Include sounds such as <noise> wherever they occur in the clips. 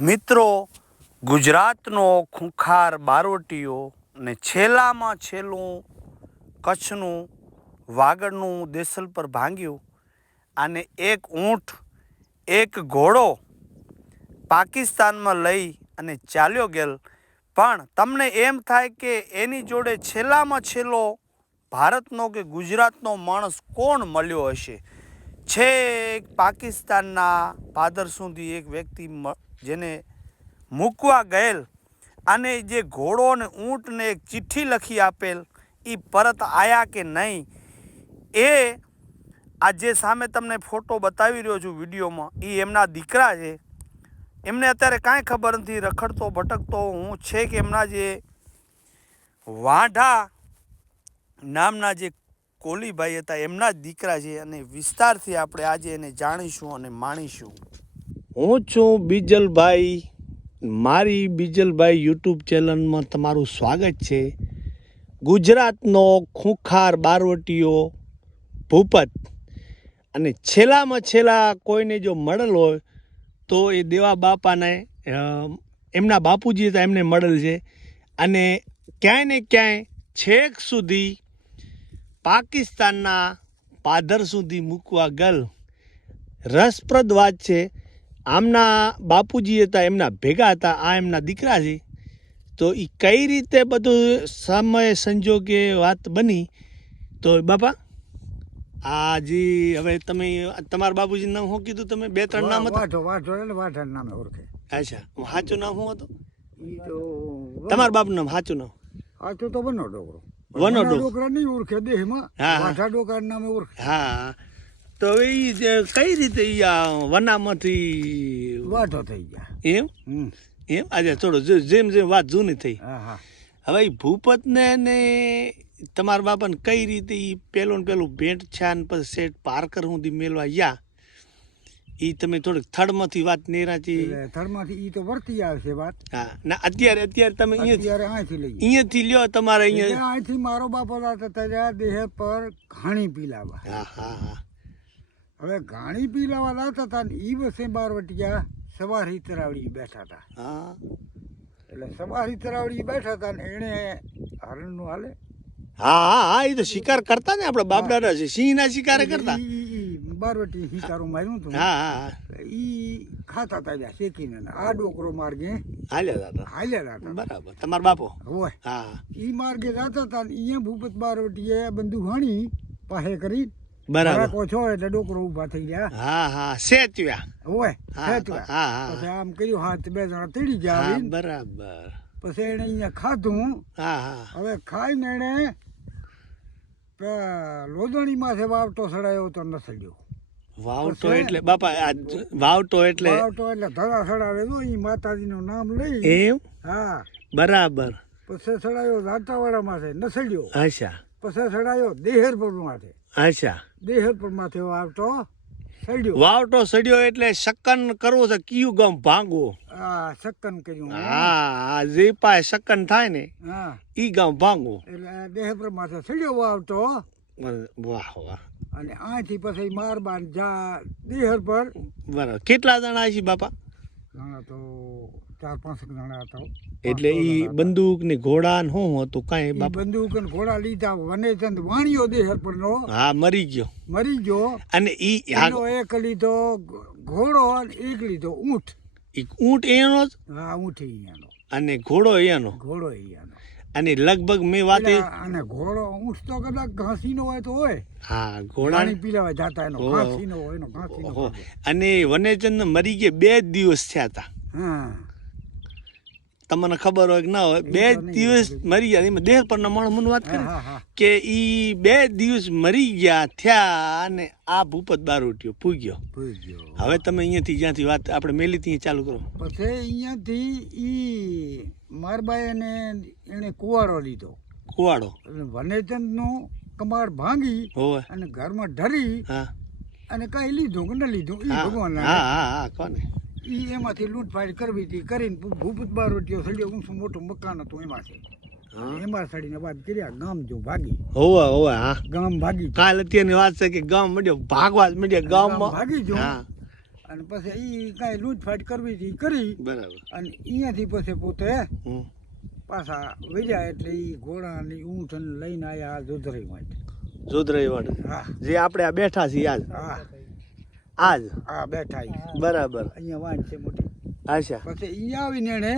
મિત્રો, ગુજરાતનો ખૂંખાર બારોટીઓ ને છેલ્લામાં છેલ્લું કચ્છનું વાગડનું દેસલ પર ભાંગ્યું અને એક ઊંટ, એક ઘોડો પાકિસ્તાનમાં લઈ અને ચાલ્યો ગયેલ. પણ તમને એમ થાય કે એની જોડે છેલ્લામાં છેલ્લો ભારતનો કે ગુજરાતનો માણસ કોણ મળ્યો હશે? છેક પાકિસ્તાનના પાદર સુધી એક વ્યક્તિ જેને મૂકવા ગયેલ અને જે ઘોડો ને ઊંટને એક ચિઠ્ઠી લખી આપેલ એ પરત આવ્યા કે નહીં, એ આ જે સામે તમને ફોટો બતાવી રહ્યો છું વિડીયોમાં એ એમના દીકરા છે. એમને અત્યારે કાંઈ ખબર નથી, રખડતો, ભટકતો, હું છે કે એમના જે વાંઢા નામના જે કોલીભાઈ હતા, એમના જ દીકરા છે અને વિસ્તારથી આપણે આજે એને જાણીશું અને માણીશું. હું છું બીજલભાઈ. મારી બીજલભાઈ યુટ્યુબ ચેનલમાં તમારું સ્વાગત છે. ગુજરાતનો ખૂંખાર બારવટીઓ ભૂપત. અને છેલ્લામાં છેલ્લા કોઈને જો મળેલ હોય, તો એ દેવા બાપાને એમના બાપુજી હતા, એમને મળેલ છે. અને ક્યાંય ને ક્યાંય છેક સુધી પાકિસ્તાનના પાદર સુધી મૂકવા ગયેલ રસપ્રદ વાત છે આમના બાપુજી હતા એમના ભેગા હતા આ એમના દીકરા છે. તો એ કઈ રીતે બધું સમય સંજોગે વાત બની? તો બાપા આ જી હવે તમે તમારા બાપુજી નામ શું કીધું તમે? બે ત્રણ નામ હતા? વાઢો વાઢો એટલે નામે ઓળખે. અચ્છા સાચું નામ શું હતું? તમારા બાપનું નામ સાચું નામ? સાચું તો વનો ડોકરો વનો ડોકરો. નહીં ઓળખે દેહમાં. હા. ડોકરા નામે ઓળખે. હા. તો હવે જે કઈ રીતે આ વનામાંથી વાઢો થઈ ગયા. એમ? એમ? આજે થોડો જેમ જેમ વાત જૂની થઈ. હવે ઈ ભૂપતને ને તમારા બાપાને કઈ રીતે એ પેલો ને પેલું ભેંટ છાન પછી શેઠ પારકર સુધી મેળવા યા? એ તમે થોડીક થડમાંથી વાત નેરાથી થડમાંથી એ તો વર્તી આવશે વાત. હા. ના અત્યારે અત્યારે તમે અત્યારે અહીંથી લઈ અહીંયાથી લ્યો તમારે અહીંયા અહીંથી મારો બાપો લાતા તજા દેહ પર ઘણી પીલાવા. હા હા હા. હવે ઘાણી પીલાવા લાતા હતા ને ઈ વસે બારવટિયા સવારી તરાવડી બેઠા હતા હા. એટલે સવારી તરાવડી બેઠા હતા ને એને હરણનું હાલે. હા હા હા એ તો શિકાર કરતા ને આપણે બાપ દાદા છે. સિંહના શિકાર કરતા. બારવટી હિકારું માર્યું હતું હા હા ઈ ખાતા હતા ત્યાં શેકીને આ ડોકરો માર્ગે હાલ્યા હતા હાલ્યા હતા બરાબર. તમારો બાપો? હોય. હા ઈ માર્ગે જતા હતા ને અહીંયા ભૂપત બારવટીએ બંદૂક હાણી પાસે કરી બરાબર. કો છો એટલે ડોકરો ઊભા થઈ ગયા. હા હા સેત્યા ઓય હા હા હા પછી આમ કર્યું હાથ બે જણા તીડી ગયા બરાબર. પછી એને અહીંયા ખાધું. હા હા. હવે ખાઈને એને લોદણી માથે વાવટો સડાયો તો ન સડ્યો વાવટો એટલે બાપા વાવટો એટલે વાવટો એટલે ધરા સડાવે તો અહીં માતાજીનું નામ લઈ. એમ? હા. બરાબર. પછી સડાયો દાંતાવાડા માથે ન સડ્યો અચ્છા. પછી સડાયો દેહરપુર માથે અચ્છા. દેહરપુર માથે વાવટો સડ્યો વાવટો સડ્યો એટલે શકન કરવું છે કયું ગામ ભાંગવો. હા સક્કન કર્યું. હા હા જે પાસે શકન થાય ને હા. ઈ ગામ ભાંગવું. એટલે દેહરપુર માથે સડ્યો વાવટો. વાહ વાહ. અને આથી પછી મારબાન જા દેહર પર. બરાબર. કેટલા જણા છે બાપા? ઘણા તો ચાર પાંચ જણા હતા એટલે એ બંદૂક ને ઘોડા ને શું હતું? કાંઈ બંદૂક અને ઘોડા લીધા વનેચંદ વાણિયો દેહર પર નો. હા મરી ગયો. મરી ગયો. અને ઈ એક લીધો ઘોડો અને એક લીધો ઊંટ. એક ઊંટ એનો જ? હા ઊંટ એનો. અને ઘોડો એનો? ઘોડો એનો. અને લગભગ મેં વાત અને ઘોડો ઊંટ તો કદાચ ઘાસીનો હોય તો હોય. હા ઘોડા ની પીલાવા જાતા એનો. ઘાસીનો હોય એનો ઘાસીનો. અને વનેચંદ મરી ગયા બે દિવસ થયા હતા હા. તમને ખબર હોય કે ના હોય બે દિવસ મરી ગયા. એમાં દેહ પરના માણસ મને વાત કરી. કે ઈ બે દિવસ મરી ગયા થયા અને આ ભૂપત બારોટ્યો પૂગ્યો. પૂછ્યો હવે તમે અહીંયાથી જ્યાંથી વાત આપણે મેલી ત્યાં ચાલુ કરો. પછી અહીંયાથી ઈ મારબાઈ અને એને કુવાડો લીધો. કુવાડો? એટલે નો કમાડ ભાંગી અને ઘરમાં ઢરી હા. અને કાંઈ લીધું કે ન લીધું એ ભગવાન હા હા હા કોને? ઈ એમાંથી લૂંટફાટ કરવી હતી કરીને ભૂપત બારોટીઓ સડ્યો. ઊંચું મોટું મકાન હતું એમાંથી હા. એમાં સડીને વાત કર્યા ગામ જો ભાગી. હોવા હોવા હા. ગામ ભાગી કાલ અત્યારની વાત છે કે ગામ મળ્યો ભાગવા જ મળ્યા ગામ ભાગી જો હા. અને પછી એ કાંઈ લૂંટફાટ કરવી હતી ઈ કરી. બરાબર. અને અહીંયાથી પછી પોતે. પાછા વળ્યા એટલે એ ઘોડાની ઊંટ અને લઈને આવ્યા જોધરાઈ માટે. જોધરાઈ હા. જે આપણે આ બેઠા છીએ આજ. હા. આજ? હા બેઠા બરાબર. અહીંયા વાંચ છે મોટી. અચ્છા. પછી અહીંયા આવીને એણે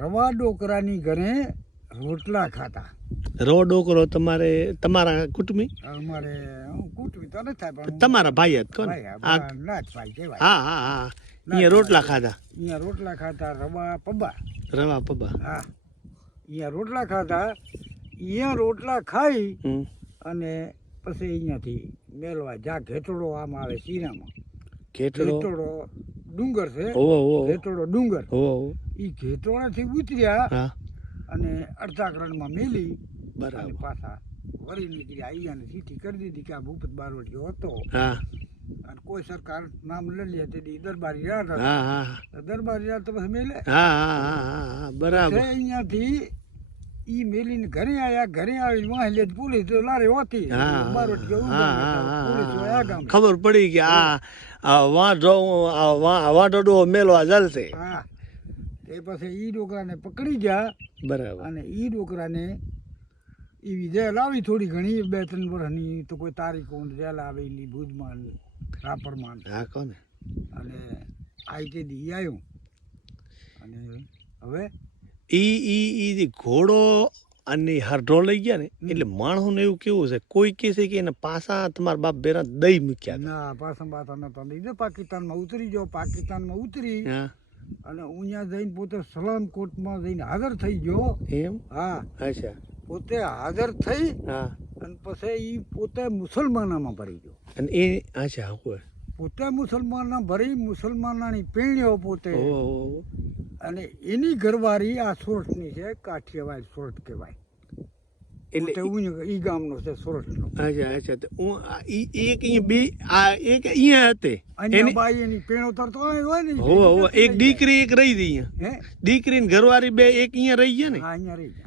રવા ડોકરાની ઘરે રોટલા ખાતા. રો ડોકરો તમારે તમારા કુટુંબી? અમારે હું કૂટવી તો નથી થાય પણ તમારા ભાઈ જ કોણ? આ ભાઈ કહેવાય. હા હા હા. અહીંયા રોટલા ખાધા? અહીંયા રોટલા ખાતા રવા પબ્બા. રવા પબા હા. અહીંયા રોટલા ખાતા અહીંયા રોટલા ખાઈ. અને પછી અહીંયાથી મેળવા જા ઘેટડો આમ આવે શીરામાં. ઘેટડો ડુંગર છે. ઓવો ડુંગર. એ ઘેટોડાથી ઉતર્યા અને અડધા ગ્રણમાં મેલી બરાબર. પાછા વળી નીકળ્યા. અહીંયા સીટી કરી દીધી કે આ ભૂપત બારોટીઓ હતો. અને કોઈ સરકાર નામ લઈ લે તે દરબારી રાત દરબારી રાત તો પછી મેલે. બરાબર. અહીંયાથી ઈ મેલીને ઘરે આયા ઘરે આવીને વાહ લે પોલીસ તો લારે હોતી. ખબર પડી કે આ આ વાંઢો વાંઢો મેલવા જલશે હા. તે પછી ઈ ડોકરાને પકડી ગયા. બરાબર. અને ઈ ડોકરાને એવી જેલ આવી થોડી ઘણી બે ત્રણ વર્ષની. તો કોઈ તારીખો જેલ આવેલી ભુજમાં રાપરમાં. હા કોને? અને આઈ તે દી આવ્યું અને હવે ઈ ઈ ઈ જે ઘોડો અને હરઢો લઈ ગયા ને એટલે માણસોને એવું કેવું છે કોઈ કહે છે કે એને પાછા તમારા બાપ બેરા દઈ મૂક્યા ના પાસા પાછા નતા દીધો પાકિસ્તાનમાં ઉતરી ગયો પાકિસ્તાનમાં ઉતરી. અને ઉયા જઈને પોતે સલામ કોર્ટમાં જઈને હાજર થઈ ગયો. એમ? હા. અચ્છા. પોતે હાજર થઈ હા. અને પછી ઈ પોતે મુસલમાનામાં ભરી ગયો. અને એ અચ્છા પોતે મુસલમાના ભરી મુસલમાનાની પીણ્યો પોતે. અને એની ઘરવાળી આ સોરઠની છે કાઠિયાવાડ સોરઠ કહેવાય. એટલે હું ઈ ગામનો છે સોરઠનો. અચ્છા અચ્છા તો હું ઈ એક અહીંયા બે આ એક અહીંયા હતી. એની બાઈ એની પેણો તરતો હોય ને હો હો એક દીકરી એક રહી હતી અહીંયા. હે? દીકરી ને ઘરવાળી બે એક અહીંયા રહી ગયા ને? હા અહીંયા રહી ગયા.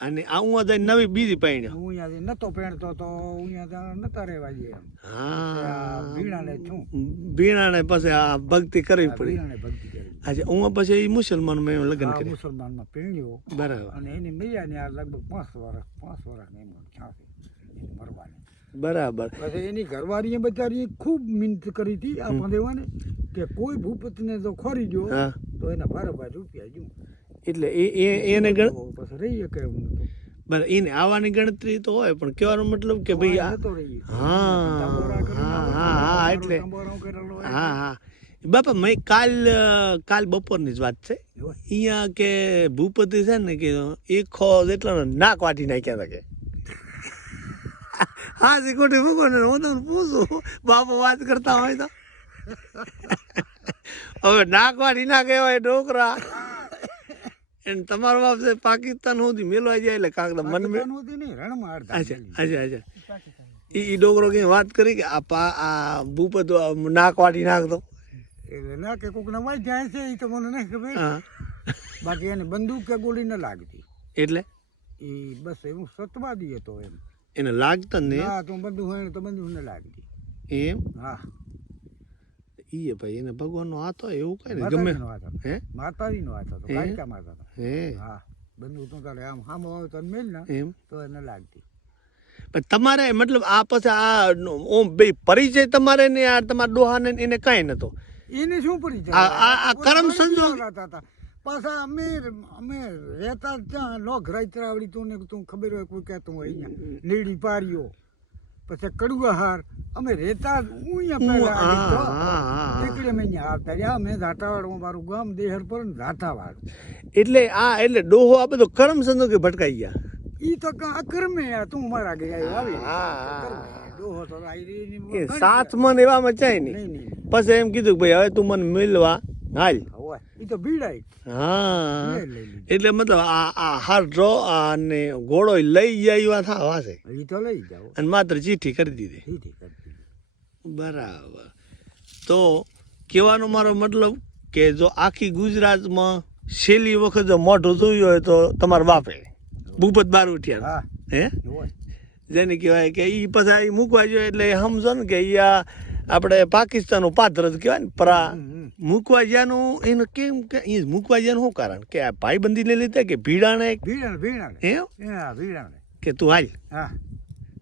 અને આ હું જઈને નવી બીજી પાણી હું અહીંયાથી નતો પેણતો તો અહીંયા નતા રહેવા જઈએ હા. ભીણાને છું. ભીણાને પછી આ ભક્તિ કરવી પડી. ભીણાને ભક્તિ કરી આજે હું પછી એ મુસલમાન મેં લગ્ન કર્યું. મુસલમાનમાં પેણ્યો બરાબર. અને એની મૈયાને આ લગભગ પાંચ વર્ષ પાંચ વર્ષની એમ છ્યાસી મરવાની. બરાબર. પછી એની ઘરવાળીએ બચારીએ ખૂબ મિહનત કરી હતી આ પાંદેવાને કે કોઈ ભૂપતને જો ખોરી ગયો તો એના બાર બાર રૂપિયા જુ એટલે એ એને ગણ રહી શકે બરાબર એને આવવાની ગણતરી તો હોય પણ કહેવાનો મતલબ કે ભાઈ હા હા હા હા એટલે. હા હા. બાપા મેં કાલ કાલ બપોરની જ વાત છે. અહીંયા કે ભૂપતિ છે ને કે એક જેટલાનો જેટલા નાક વાટી નાખ્યા હતા કે. <laughs> હા કોટી મૂકો ને હું તમને પૂછું બાપુ વાત કરતા હોય તો. <laughs> હવે નાક વાટી ના કહેવાય ડોકરા. એને તમારો બાપ છે પાકિસ્તાન સુધી મેલવા જાય એટલે કાંક મન અચ્છા અચ્છા અચ્છા. એ ઈ ડોકરો કઈ વાત કરી કે આ પા આ ભૂપત નાક વાટી નાખતો? ના કે કોકને વાઈ જાય છે એ તો મને નહીં ખબર. બાકી એને બંદૂક કે ગોળી ન લાગતી. એટલે? એ બસ એ હું સતવાદી હતો એમ. એને લાગતા ને? હા તો બંદૂક હોય ને તો બંદૂક ન લાગતી. એમ? હા. ઈ ભાઈ એને ભગવાનનો હાથ હોય એવું કઈ ને ગમે. હે? માતાજીનો હાથ હતો હે? કાયકા માતા હે? હા બંદૂક તો તારે આમ હામો આવે તો મેલ ને એમ? તો એ ન લાગતી. પણ તમારે મતલબ આ પછી આ ઓમ બે પરિચય તમારે ને આ તમારા ડોહા ને એને કાંઈ નતો એને શું પરિચય? આ- આ- કરમ સંજોગ- હતા. પાછા અમે અમે રહેતા ત્યાં નો ઘરાઈ ચરાવડી તું ને તું ખબર હોય કોઈ કહેતું હોય અહીંયા નીડી પારીઓ. પછી કડુઆ હાર અમે રહેતા હું અહીંયા હા, હા, હા, હા. નીકળી અમે અહીંયા આવતા રહ્યા મેં ઝાટાવાડ મારું ગામ દેહર પર ઝાટાવાડ એટલે આ એટલે ડોહો આ બધો કરમ સંજોગે ભટકાઈ ગયા? ઈ તો કા અકર્મે આ તું મારા ઘરે આવી હા, હા. ડોહો તો સાત મન એવામાં મચાય નહીં. પછી એમ કીધું કે ભાઈ હવે તું મને મિલવા હાલ. તો ભીડાઈ હા. એટલે મતલબ આ આ હાર ડ્રો અને ઘોડો લઈ જાય એવા થા વાસે એ તો લઈ જાઓ અને માત્ર ચીઠી કરી દીધી. ચીઠી કરી દીધી. બરાબર. તો કહેવાનો મારો મતલબ કે જો આખી ગુજરાતમાં છેલ્લી વખત જો મોઢું જોયું હોય તો તમારા બાપે ભૂપત બાર ઉઠ્યા. હા. હે? જેને કહેવાય કે એ પછી મૂકવા જોઈએ એટલે સમજો ને કે ઈ આપણે પાકિસ્તાનનું પાત્ર જ કહેવાય ને પરા. મૂકવા જ્યાંનું એનું કેમ કે એ મૂકવા જ્યાંનું શું કારણ? કે આ ભાઈબંધીને લીધે કે ભીડાણે? ભીડાણ ભીડાણ. એમ? હા ભીડાને કે તું હાલ. હા.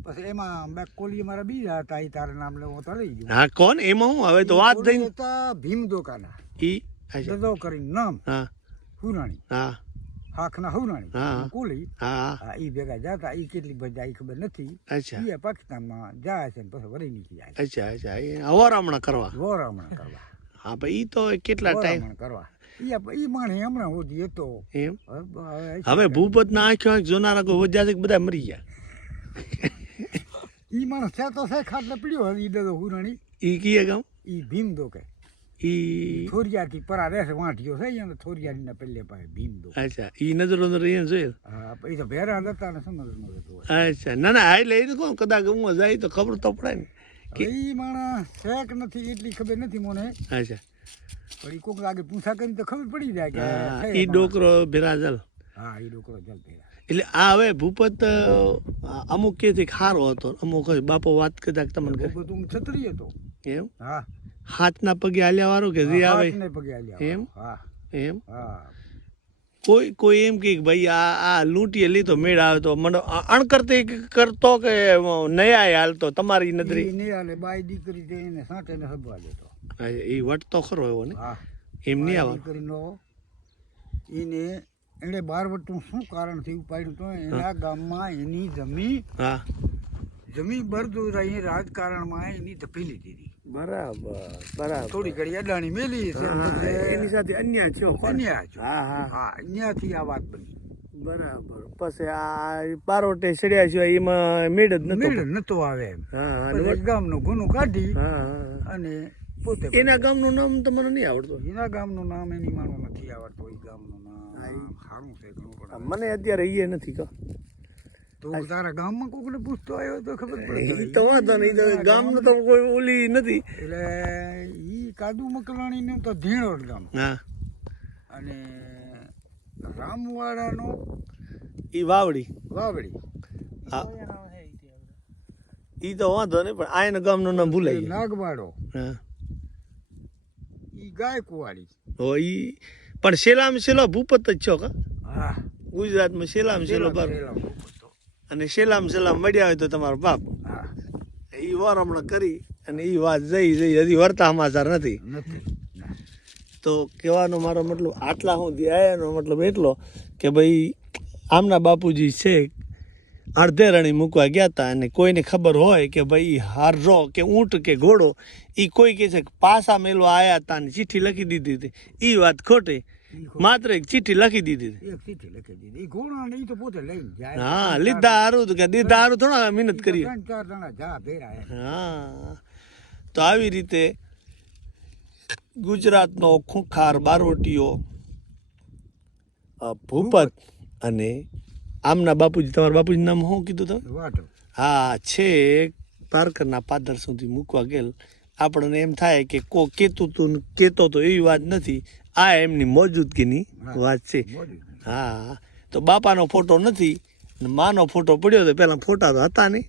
પછી એમાં બે કોલી મારા બીજા હતા એ તારે નામ લેવું તો રહી ગયું. હા કોણ? એમાં હું? હવે તો વાત થઈ. હતા ભીમ દોકાના. ઈ દદો કરીને નામ. હા. હુરાણી. હા. હાખના હુરાણી. હા. કોલી. હા એ ભેગા જતા એ કેટલી બધા એ ખબર નથી. અચ્છા. એ પાકિસ્તાનમાં જાય છે પછી વળી નીકળી જાય અચ્છા અચ્છા. એ અવરામણા કરવા. વરામણ કરવા. હા ભાઈ ઈ તો કેટલા ટાઈમ કરવા. હવે હવે ભૂપતના આંખો આંખ જોનારા કોઈ છે બધા મરી ગયા. ઈ માણસ છે તો છે ખાટલે પડ્યો ઈ દદો હુરાણી. ઈ કીએ ગામ? ઈ ભીમ દો કે. ઈ થોરિયાથી પરા રહેશે વાંઠિયો છે અહીંયા થોરિયાની પેલે પાસે ભીમ દો અચ્છા ઈ નજરો નજર એને જોયેલ હા એ તો ભેરા હતા ને સમજ નો અચ્છા ના ના એટલે એ કહું કદાચ હું જાય તો ખબર તો પડે ને. હવે માણા છે કે નથી એટલી ખબર નથી મને. અચ્છા. પણ કોક લાગે પૂછા કરી તો ખબર પડી જાય કે હા, ઈ ડોકરો ભેરાજલ હા ઈ ડોકરો જલ ભેરા. એટલે આ હવે ભૂપત અમુક કે ખારો હતો અમુક બાપો વાત કરતા તમને કરે બધું છત્રી હતો. એમ હા. હાથના પગે હાલ્યા વાળો કે જે આવે? પગે આલ્યા એમ? હા. એમ? હા. કોઈ કોઈ એમ કે ભાઈ આ આ લૂંટીએ લીધો મેળ આવે તો મને અણકરતી કરતો કે નયા હાલતો તમારી નદરી નહીં હાલે બાય દીકરી છે એને સાંટે ને હબવા દેતો એ વટ તો ખરો એવો ને? એમ નહીં આવે? દીકરીનો એને એને બાર વટનું શું કારણ ઉપાડ્યું પાડ્યું તો? એના ગામમાં એની જમી હા. જમી બરદુરાઈ રાજકારણમાં એની ધપેલી દીધી. બરાબર બરાબર. થોડી ઘડી અડાણી મેલી છે. એની સાથે અન્યા છો અન્યા છો. હા હા. હા અન્યાથી આ વાત બની. બરાબર. પછી આ પારોટે ચડ્યા છે એમાં મેળ જ નતો મેળ નતો આવે એમ. હા ગામનો ગુનું કાઢી અને પોતે એના ગામનું નામ તમને નહીં આવડતું? એના ગામનું નામ એની માનું નથી આવડતું. એ ગામનું નામ સારું છે ઘણું મને અત્યારે એ નથી કહો તો તારા ગામમાં કોકને પૂછતો આવ્યો તો ખબર પડે એ તો વાંધો નહીં તો ગામનું તો કોઈ ઓલી નથી. એટલે ઈ કાદુ મકલાણીનું તો ધીણોડ ગામ. હા. અને રામવાડાનો એ વાવડી. વાવડી. હા. એ તો વાંધો નહીં પણ આયના ગામનું નામ ભૂલાઈ ગયું. નાગવાડો. હા. ઈ ગાયકવાડી. હો ઈ પણ સેલામ સેલો ભૂપત જ છો કા? હા. ગુજરાતમાં સેલામ સેલો બાર. અને સેલામ સેલામ મળ્યા હોય તો તમારો બાપ. એ વાર હમણાં કરી અને એ વાત જઈ જઈ હજી વર્તા સમાચાર નથી. નથી. તો કહેવાનો મારો મતલબ આટલા હું આવ્યાનો મતલબ એટલો કે ભાઈ આમના બાપુજી છે અડધે રણી મૂકવા ગયા હતા અને કોઈને ખબર હોય કે ભાઈ હારરો કે ઊંટ કે ઘોડો એ કોઈ કહે છે કે પાસા મેલવા આવ્યા હતા અને ચીઠી લખી દીધી હતી. એ વાત ખોટું. માત્ર એક ચિઠ્ઠી લખી દીધી એક ચીઠી લખી દીધી. ઘોડા ને તો પોતે લઈને જાય. હા લીધા હારું કે દીધા હારું થોડા મહેનત કરી ત્રણ ચાર જણા જા ભેરા હા. તો આવી રીતે ગુજરાતનો ખૂંખાર બારોટીઓ ભૂપત અને આમના બાપુજી તમારા બાપુજી નામ શું કીધું તમે? હા છે પારકરના પાદર સુધી મૂકવા ગયેલ આપણને એમ થાય કે કો કેતું તું ને કેતો તો એવી વાત નથી. આ એમની મોજૂદગીની વાત છે. હા. તો બાપાનો ફોટો નથી. ને માનો ફોટો પડ્યો તો પહેલાં ફોટા તો હતા નહીં.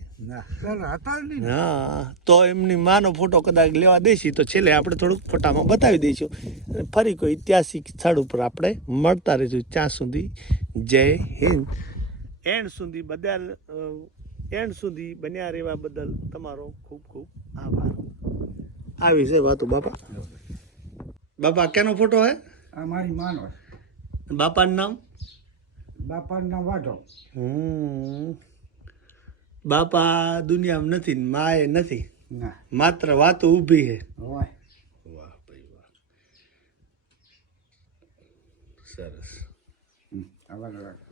હા. તો એમની માનો ફોટો કદાચ લેવા દેશી તો છેલ્લે આપણે થોડુંક ફોટામાં બતાવી દઈશું. અને ફરી કોઈ ઐતિહાસિક સ્થળ ઉપર આપણે મળતા રહીશું. ત્યાં સુધી જય હિન્દ. એન્ડ સુધી બધા એન્ડ સુધી બન્યા રહેવા બદલ તમારો ખૂબ ખૂબ આભાર. આવી છે વાતો બાપા. બાપા કેનો ફોટો હે? આ મારી માનો બાપાનું નામ? બાપાનું નામ વાઢો. હમ. બાપા દુનિયામાં નથી ને માએ નથી. ના. માત્ર વાતો ઊભી છે. હોય. વાહ ભાઈ વાહ. સરસ હમ, આ વાટો વાટો.